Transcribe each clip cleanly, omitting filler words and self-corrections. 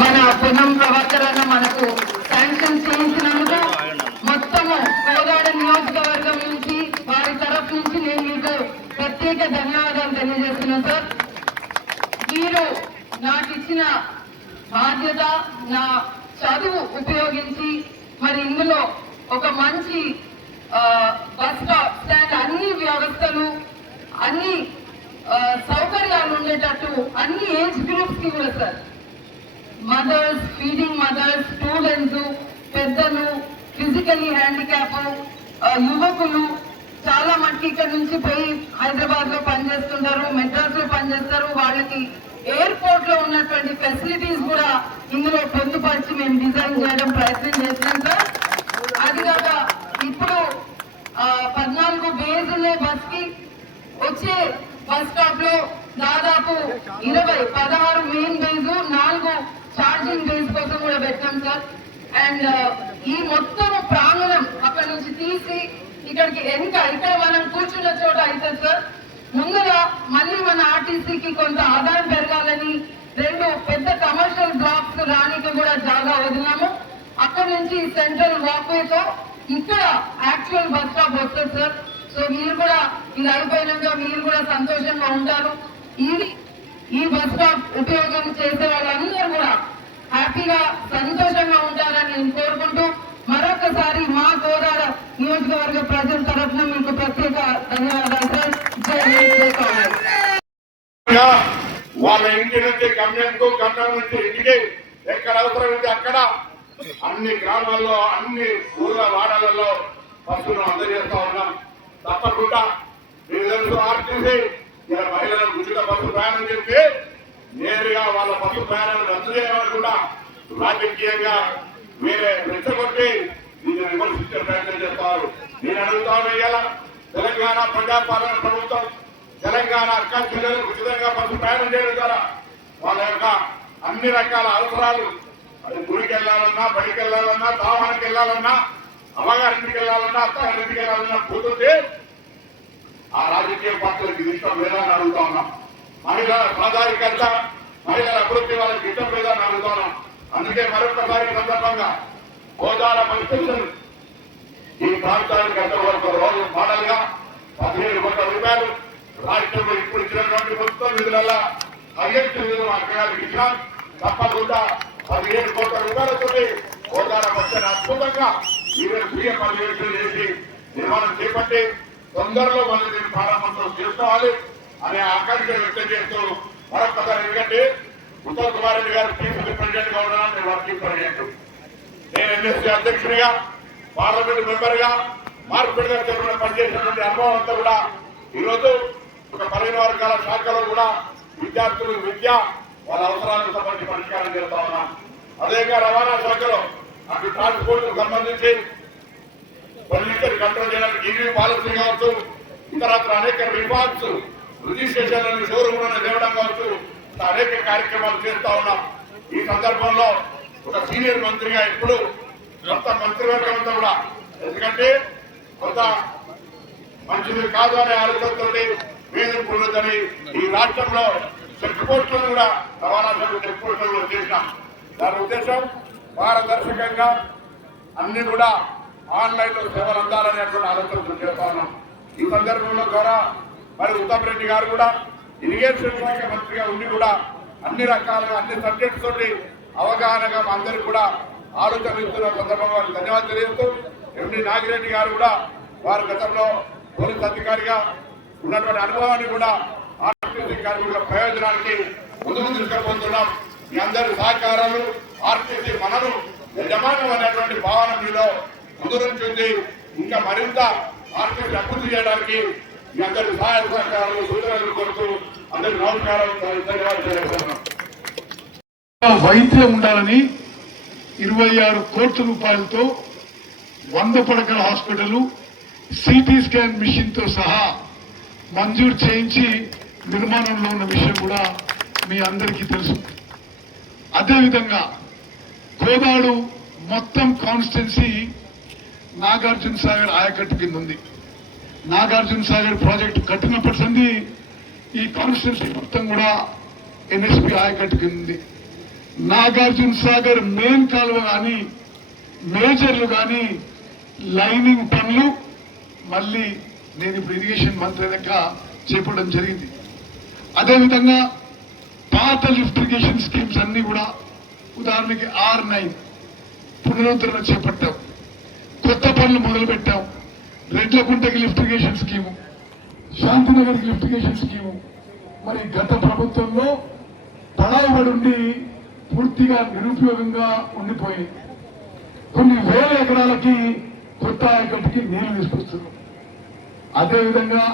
మన పొన్నం ప్రవర్తన మనకు శాంక్షన్ చేయించినందుకు మొత్తము కోదాడ నియోజకవర్గం నుంచి వారి తరఫు నుంచి నేను మీకు ప్రత్యేక ధన్యవాదాలు తెలియజేస్తున్నాను సార్. మీరు నాకు ఇచ్చిన బాధ్యత, నా చదువు ఉపయోగించి మరి ఇందులో ఒక మంచి బస్ స్టాండ్, అన్ని వ్యవస్థలు, అన్ని సౌకర్యాలు ఉండేటట్టు అన్ని ఏజ్ గ్రూప్స్ కి కూడా sir, mothers, feeding mothers, students, పెద్దలు, ఫిజికలీ హ్యాండిక్యాప్, యువకులు చాలా మటుకు ఇక్కడ నుంచి పోయి హైదరాబాద్ లో పనిచేస్తుంటారు, మెడ్రాస్ లో పనిచేస్తారు. వాళ్ళకి ఎయిర్పోర్ట్ లో ఉన్నటువంటి ఫెసిలిటీస్ కూడా ఇందులో పొందుపరిచి మేము డిజైన్ చేయడం ప్రయత్నం చేస్తున్నాం సార్. అది కాక ఇప్పుడు 14 బేస్ ఉన్న బస్ కి వచ్చే బస్ స్టాప్ లో దాదాపు 16 మెయిన్ బేస్, 4 ఛార్జింగ్ బేస్ కోసం కూడా పెట్టాం సార్. అండ్ ఈ మొత్తం ప్రాంగణం అక్కడ నుంచి తీసి ఇక్కడికి ఇక్కడ మనం కూర్చున్న చోట అయితే సార్, ముందుగా మళ్ళీ మన ఆర్టీసీకి కొంత ఆదాయం పెరగాలని 2 పెద్ద కమర్షియల్ బ్లాక్స్ రానికి కూడా జాగా వదిలాము. అక్కడ నుంచి సెంట్రల్ వాక్వే తో ఇక్కడ యాక్చువల్ బస్ స్టాప్ వస్తుంది సార్. సో మీరు కూడా ఇది అయిపోయినాక మీరు కూడా సంతోషంగా ఉంటారు. ఈ బస్ స్టాప్ ఉపయోగం చేసే వాళ్ళందరూ కూడా హ్యాపీగా సంతోషంగా ఉంటారని నేను కోరుకుంటూ మరొకసారి మా కోదాడ నియోజకవర్గ ప్రజల తరఫున మీకు ప్రత్యేక ధన్యవాదాలు సార్. జై హింద్, జై కాంగ్రెస్. వాళ్ళ ఇంటి నుంచి గమ్యం నుంచి ఇంటికి ఎక్కడ అవసరం ఉంది అక్కడ అన్ని గ్రామాల్లో, అన్ని ఊర్ల వాడలలో బస్సులు అందజేస్తా ఉన్నాం. తప్పకుండా మీకు తెలుసు, ఆర్టీసీ ఇలా మహిళలకు ఉచిత బస్సు ప్రయాణం చేసి నేరుగా వాళ్ళ బస్సు ప్రయాణాలు రద్దు చేయకుండా రాజకీయంగా మీరే రెచ్చగొట్టి దీన్ని విమర్శించే ప్రయత్నం చేస్తారు. నేను అడుగుతాను, ఇవాళ తెలంగాణ ప్రజాపాలన ప్రభుత్వం తెలంగాణ అక్క చెల్లెలకు ఉచితంగా బస్సు ప్రయాణం చేయడం ద్వారా వాళ్ళ యొక్క అన్ని రకాల అవసరాలు, అది గుడికి వెళ్ళాలన్నా, బడికి వెళ్ళాలన్నా, దావానికి వెళ్ళాలన్నా, అమ్మగారింటికి వెళ్ళాలన్నా, అత్తగారింటికి వెళ్ళాలన్నా కూర్చుంటే ఆ రాజకీయ పార్టీలకు ఇది ఇష్టం లేదా అని అడుగుతా ఉన్నాం. మహిళల సాధారికత, మహిళల అభివృద్ధి వాళ్ళకి ఇష్టం లేదా అని అడుగుతా ఉన్నాం. అందుకే మరొకసారి సందర్భంగా హోదాల కన్స్ట్రక్షన్ ఈ ప్రాంతానికి అంతవరకు రోజు మోడల్ గా 17 కోట్ల రూపాయలు రాష్ట్రంలో ఇప్పుడు ఇచ్చినటువంటి ప్రభుత్వం నిధుల హైయెస్ట్ నిధులు అక్కడికి ఇచ్చినాం. తప్పకుండా 17 కోట్ల రూపాయలతో హోదాల పక్షాన్ని అద్భుతంగా స్వీయ పర్యవేక్షణ చేసి నిర్మాణం చేపట్టి తొందరలో మళ్ళీ దీన్ని ప్రారంభోత్సవం చేసుకోవాలి అనే ఆకాంక్ష వ్యక్తం చేస్తూ మరొకసారి, ఎందుకంటే ఉత్తమ్ కుమార్ రెడ్డి గారు చీఫ్ ప్రెసిడెంట్ గా ఉన్నాను, నేను వర్కింగ్ ప్రెసిడెంట్, నేను ఎన్ఎస్సీ అధ్యక్షుడిగా, పార్లమెంట్ మెంబర్ గా, మార్కెట్ గా పనిచేసినటువంటి అనుభవం అంతా కూడా ఈరోజు ఒక 15 వర్గాల శాఖలో కూడా విద్యార్థులు విద్య వాళ్ళ అవసరాలకు సంబంధించి పరిష్కారం చేస్తా ఉన్నాం. అదేవిధంగా రవాణా శాఖలో అటు ట్రాన్స్పోర్ట్ కు సంబంధించి పొల్యూషన్ కంట్రోల్ చేయడానికి ఈవీ పాలసీ కావచ్చు, ఇతరత్ర అనేక రిఫార్మ్స్, రిజిస్ట్రేషన్లను షోరూమ్లను తేవడం కావచ్చు, అనేక కార్యక్రమాలు చేస్తా ఉన్నాం. ఈ సందర్భంలో ఒక సీనియర్ మంత్రిగా ఇప్పుడు కొంత మంత్రివర్గం అంతా కూడా, ఎందుకంటే కొంత మంచిది కాదు అనే ఆలోచనతో వేధింపులని ఈ రాష్ట్రంలో చెక్ పోస్టులను కూడా రవాణా శాఖ చెక్ పోస్టులను చేసినాం. దాని ఉద్దేశం పారదర్శకంగా అన్ని కూడా ఆన్లైన్ లో సేవలు అందాలనేటువంటి ఆలోచన చేస్తా ఉన్నాం. ఈ సందర్భంలో ద్వారా మరి ఉత్తమ్ రెడ్డి గారు కూడా ఇరిగేషన్ శాఖ మంత్రిగా ఉండి కూడా అన్ని రకాలుగా అన్ని సబ్జెక్ట్స్ తోటి అవగాహనగా అందరికీ కూడా ఆలోచన ఇస్తున్న సందర్భంగా ధన్యవాదాలు తెలియజేస్తూ, ఎండి నాగిరెడ్డి గారు కూడా వారి గతంలో పోలీస్ అధికారిగా ఉన్నటువంటి అనుభవాన్ని కూడా ఆర్టీసీ కార్మికుల ప్రయోజనానికి ముందుకు తీసుకుపోతున్నాం. మీ అందరి సహకారాలు, ఆర్టీసీ మనను యజమానం అనేటువంటి భావన మీలో ముందు నుంచి ఉంది. ఇంకా మరింత ఆర్టీసీ అభివృద్ధి చేయడానికి మీ అందరి సహాయ సహకారాలు, సూచనలు కొరకు అందరి నమస్కారాలు, ధన్యవాదాలు తెలియజేస్తున్నాం. వైద్యం ఉండాలని 26 కోట్ల రూపాయలతో 100 పడకల హాస్పిటల్, సిటీ స్కాన్ మిషన్ తో సహా మంజూరు చేయించి నిర్మాణంలో ఉన్న విషయం కూడా మీ అందరికీ తెలుసు. అదేవిధంగా కోదాడు మొత్తం కాన్స్టిట్యున్సీ నాగార్జున సాగర్ ఆయకట్టు కింద ఉంది. నాగార్జున సాగర్ ప్రాజెక్టు కట్టినప్పటి సంది ఈ కాన్స్టిట్యున్సీ మొత్తం కూడా ఎన్ఎస్పి ఆయకట్టు కింద ఉంది. నాగార్జున సాగర్ మెయిన్ కాలువ కానీ మేజర్లు కానీ లైనింగ్ పనులు మళ్ళీ నేను ఇప్పుడు ఇరిగేషన్ మంత్రి దాకా చేపట్టడం జరిగింది. అదేవిధంగా పాత లిఫ్ట్ ఇరిగేషన్ స్కీమ్స్ అన్ని కూడా ఉదాహరణకి R9 పునరుద్ధరణ చేపట్టాం, కొత్త పనులు మొదలుపెట్టాం. రెడ్లకుంటకి లిఫ్ట్ ఇరిగేషన్ స్కీము, శాంతినగర్కి లిఫ్ట్ ఇరిగేషన్ స్కీము. మరి గత ప్రభుత్వంలో పడావబడి ఉండి పూర్తిగా నిరుపయోగంగా ఉండిపోయి కొన్ని వేల ఎకరాలకి కొత్త ఆయకట్టుకి నీళ్లు తీసుకొస్తున్నాం. అదేవిధంగా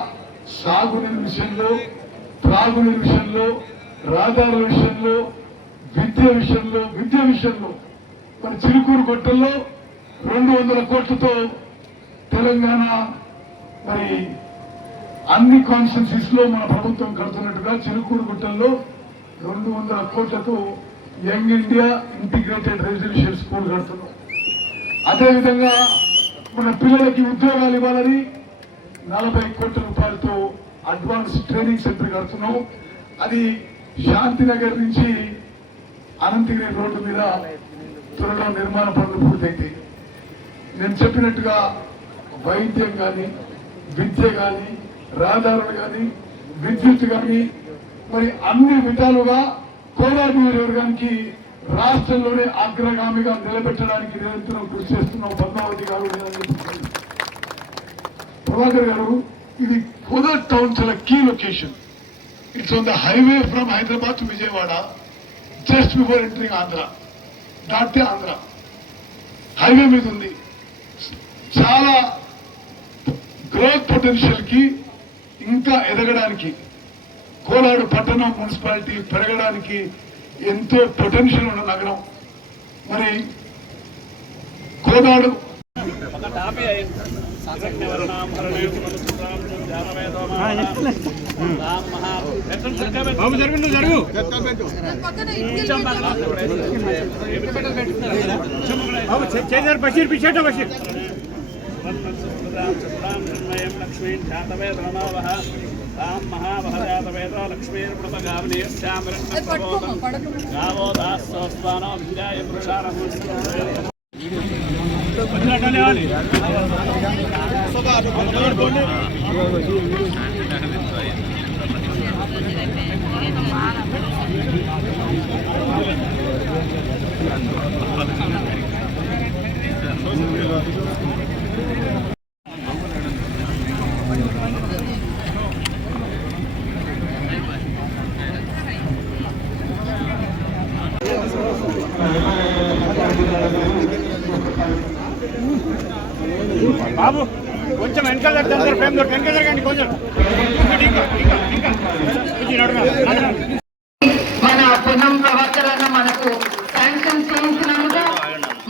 సాగునీరు విషయంలో, త్రాగునీరు విషయంలో, రహదారుల విషయంలో, విద్య విషయంలో మన చిలుకూరు గుట్టల్లో 200 కోట్లతో తెలంగాణ మరి అన్ని కాన్స్టిట్యున్సీస్ లో మన ప్రభుత్వం కడుతున్నట్టుగా చిలుకూరు గుట్టల్లో 200 కోట్లతో young India integrated residential school కడుతున్నాం. అదేవిధంగా మన పిల్లలకి ఉద్యోగాలు ఇవ్వాలని 40 కోట్ల రూపాయలతో అడ్వాన్స్ ట్రైనింగ్ సెంటర్ కడుతున్నాం. అది శాంతినగర్ నుంచి అనంతగిరి రోడ్డు మీద త్వరలో నిర్మాణ పనులు పూర్తయింది. నేను చెప్పినట్టుగా వైద్యం కానీ, విద్య కానీ, రహదారులు కానీ, విద్యుత్ కానీ మరి అన్ని విధాలుగా కోలార్ నియోజకవర్గానికి రాష్ట్రంలోనే అగ్రగామిగా నిలబెట్టడానికి నిరంతరం కృషి చేస్తున్నాం. పద్మావతి గారు, ప్రభాకర్ గారు, ఇది కోలార్ టౌన్ చాలా key location. It's on the highway from Hyderabad to Vijayawada, just before entering Andhra. దాటితే ఆంధ్ర హైవే మీద ఉంది. చాలా గ్రోత్ పొటెన్షియల్ కి ఇంకా ఎదగడానికి కోలాడు పట్టణం మున్సిపాలిటీ పెరగడానికి ఎంతో పొటెన్షియల్ ఉన్న నగరం. మరి కోలాడు బషీర్ పిచ్చేట బషీర్ లక్ష్మీ महावहजातवेद लक्ष्मीर्मृतगावनीयश्यामृतगावो दास्वानो भिजाय पुरुषारः బాబు కొంచెం వెనకాల జరుగుతారు, ఫ్రేమ్ దొరికి వెనకాల జరగండి కొంచెం. మన పొన్నం ప్రభాకర్ అన్న మనకు శాంక్షన్ చేయించినందుకు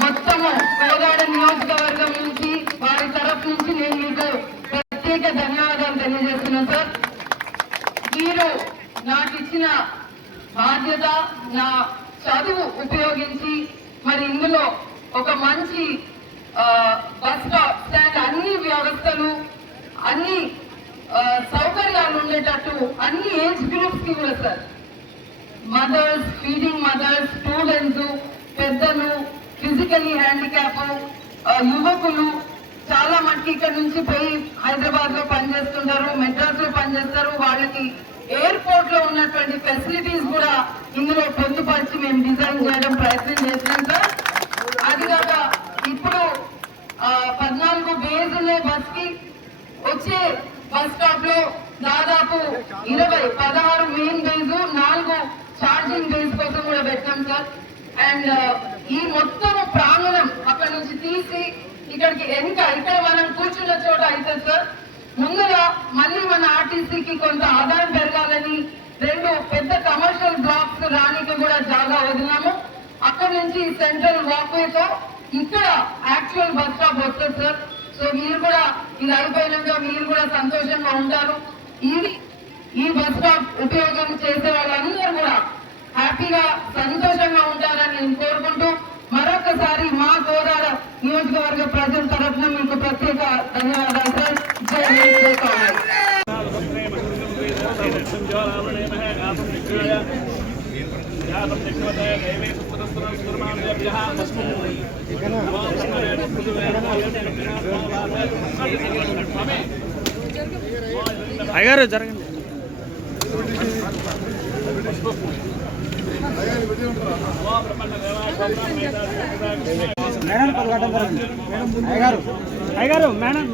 మొత్తము కోదాడ నియోజకవర్గం నుంచి వారి తరఫు నుంచి నేను మీకు ప్రత్యేక ధన్యవాదాలు తెలియజేస్తున్నాను సార్. మీరు నాకు ఇచ్చిన బాధ్యత, నా చదువు ఉపయోగించి మరి ఇందులో ఒక మంచి బస్ స్టాండ్, అన్ని వ్యవస్థలు, అన్ని సౌకర్యాలు ఉండేటట్టు అన్ని ఏజ్ గ్రూప్స్ కి కూడా sir, mothers, feeding mothers, students, పెద్దలు, ఫిజికలీ హ్యాండిక్యాప్, యువకులు చాలా మటుకు ఇక్కడ నుంచి పోయి హైదరాబాద్ లో పనిచేస్తుంటారు, మెడ్రాస్ లో పనిచేస్తారు. వాళ్ళకి ఎయిర్పోర్ట్ లో ఉన్నటువంటి ఫెసిలిటీస్ కూడా ఇందులో పొందుపరిచి మేము డిజైన్ చేయడం ప్రయత్నం చేసినాం సార్. అది కాక ఇప్పుడు 14 బేస్ ఉన్నాయి బస్ కి. వచ్చే బస్ స్టాప్ లో దాదాపు 16 మెయిన్ బేస్, 4 ఛార్జింగ్ బేస్ కోసం కూడా పెట్టాం సార్. అండ్ ఈ మొత్తం ప్రాంగణం అక్కడ నుంచి తీసి ఇక్కడికి ఇక్కడ మనం కూర్చున్న చోట అయితే సార్, ముందుగా మళ్ళీ మన ఆర్టీసీకి కొంత ఆదాయం పెరగాలని 2 పెద్ద కమర్షియల్ బ్లాక్స్ రానికి కూడా జాగా వదిలినాము. అక్కడ నుంచి సెంట్రల్ వాక్వేతో ఇక్కడ యాక్చువల్ బస్ స్టాప్ వస్తుంది సార్. సో మీరు కూడా ఇది అయిపోయినాక మీరు కూడా సంతోషంగా ఉంటారు. ఈ బస్ స్టాప్ ఉపయోగం చేసే వాళ్ళందరూ కూడా హ్యాపీగా సంతోషంగా ఉంటారని నేను కోరుకుంటూ మరొకసారి మా కోదాడ నియోజకవర్గ ప్రజల తరఫున మీకు ప్రత్యేక ధన్యవాదాలు సార్. జై హింద్, జై కాంగ్రెస్. అయ్యగారు జరగండి. అయ్యగారు మేడం